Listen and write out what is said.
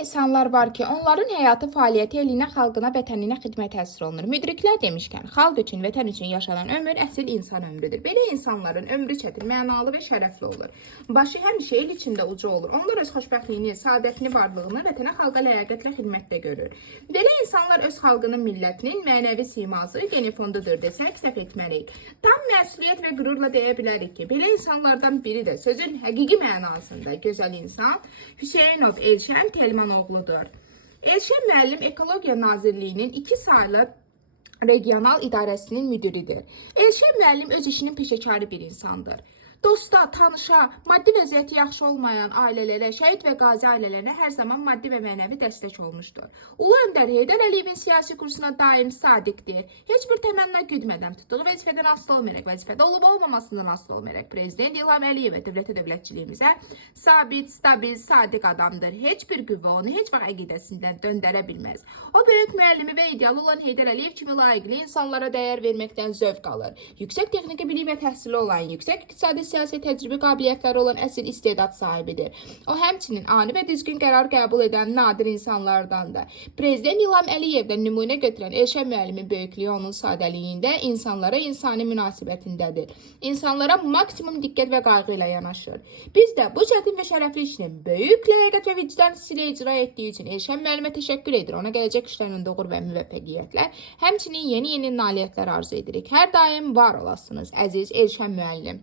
insanlar var ki, onların həyatı, fəaliyyəti elinə, xalqına, vətəninə xidmət həsr olunur. Müdriklər demişkən, xalq üçün, vətən üçün yaşanan ömür əsl insan ömrüdür. Belə insanların ömrü çətin, mənalı və şərəfli olur. Başı həmişə el içində ucu olur. Onlar öz xoşbəxtliyini, saadətini, varlığını vətənə, xalqa ləyaqətlə xidmətdə görür. Belə insanlar öz xalqının, millətinin mənəvi siması, genofondudur desək, səhv etməliyik. Tam məsuliyyət və qürurla deyə bilərik ki, belə insanlardan biri də sözün həqiqi mənasında gözəl insan Hüseynov Elşən Telmanoğludur. Elşən müəllim Ekologiya Nazirliyinin 2 saylı regional idarəsinin müdiridir. Elşən müəllim öz işinin peşəkarı bir insandır. Dosta, tanışa, maddi vəziyyəti yaxşı olmayan ailələrə, şəhid və qazi ailələrə hər zaman maddi və mənəvi dəstək olmuşdur. Ulu Öndər Heydər Əliyevin siyasi kursuna daim sadiqdir. Heç bir təmənna güdmədən tutduğu vəzifədən asılı olmayaraq, vəzifədə olub-olmamasından asılı olmayaraq Prezident İlham Əliyevə, dövlətçiliyimizə sabit, stabil, sadiq adamdır. Heç bir qüvvə onu heç vaxt əqidəsindən döndərə bilməz. O böyük müəllimi və idealı olan Heydər Əliyev kimi layiqli insanlara dəyər verməkdən zövq alır. Yüksək texniki bilik və təhsili olan, yüksək iqtisadi siyasi təcrübə qabiliyyətləri olan əsl istedad sahibidir. O həmçinin ani və düzgün qərar qəbul edən nadir insanlardandır. Prezident İlham Əliyevdən nümunə götürən Elşən müəllimin böyüklüyü onun sadəliyində, insanlara insani münasibətindədir. İnsanlara maksimum diqqət və qayğı ilə yanaşır. Biz də bu çətin və şərəfli işini böyük ləyaqət və vicdan hissi ilə icra etdiyi üçün Elşən müəllimə təşəkkür edir. Ona gələcək işlərinin doğru və müvəffəqiyyətlər, həmçinin yeni nailiyyətlər arzu edirik. Hər daim var olasınız, əziz Elşən müəllim.